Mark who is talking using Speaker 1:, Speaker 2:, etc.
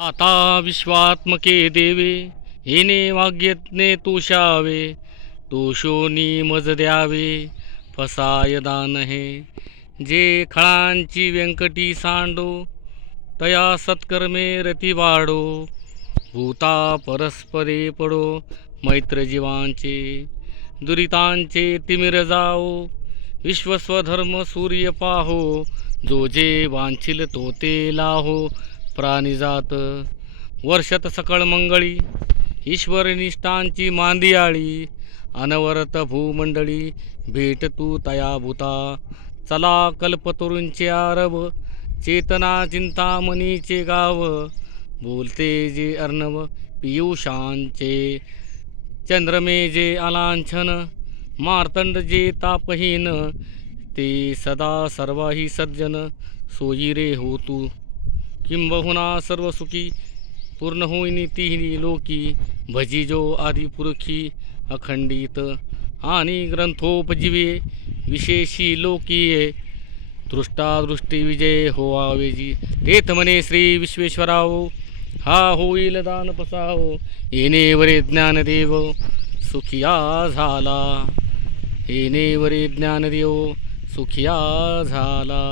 Speaker 1: आता विश्वात्मके देवे हिने वाग्यज्ञे तुषावे तुषोनी मज द्यावे फसाय दान हे. जे खळांची व्यंकटी सांडो तया सत्कर्मे रती वाढो भूता परस्परे पडो मैत्रजीवांचे दुरितांचे तिमिर जाओ. विश्वस्वधर्म सूर्य पाहो जो जे वांछिल तो ते लाहो. प्राणिजात वर्षत सकळ मंगळी ईश्वर निष्ठांची मांदियाळी अनवरत भूमंडळी भेट तू तया भूता चला कल्पतरुंचे आरव चेतना चिंतामणीचे गाव बोलते जे अर्णव पियुषांचे चंद्रमे जे अलांछन मार्तंड जे तापहीन ते सदा सर्वाही सज्जन सोयी रे हो तू. किंबहुना सर्व सुखी पूर्ण होईनी तिही लोकी भजी जो अखंडित आणि ग्रंथोपजीवे विशेषी लोकीये दृष्टादृष्टी विजय होवावेजी तेथ म्हणे श्री विश्वेश्वराव हा होईल दान पसाव येणे वरे ज्ञानदेव सुखिया झाला. येणे वरे ज्ञानदेव सुखिया झाला.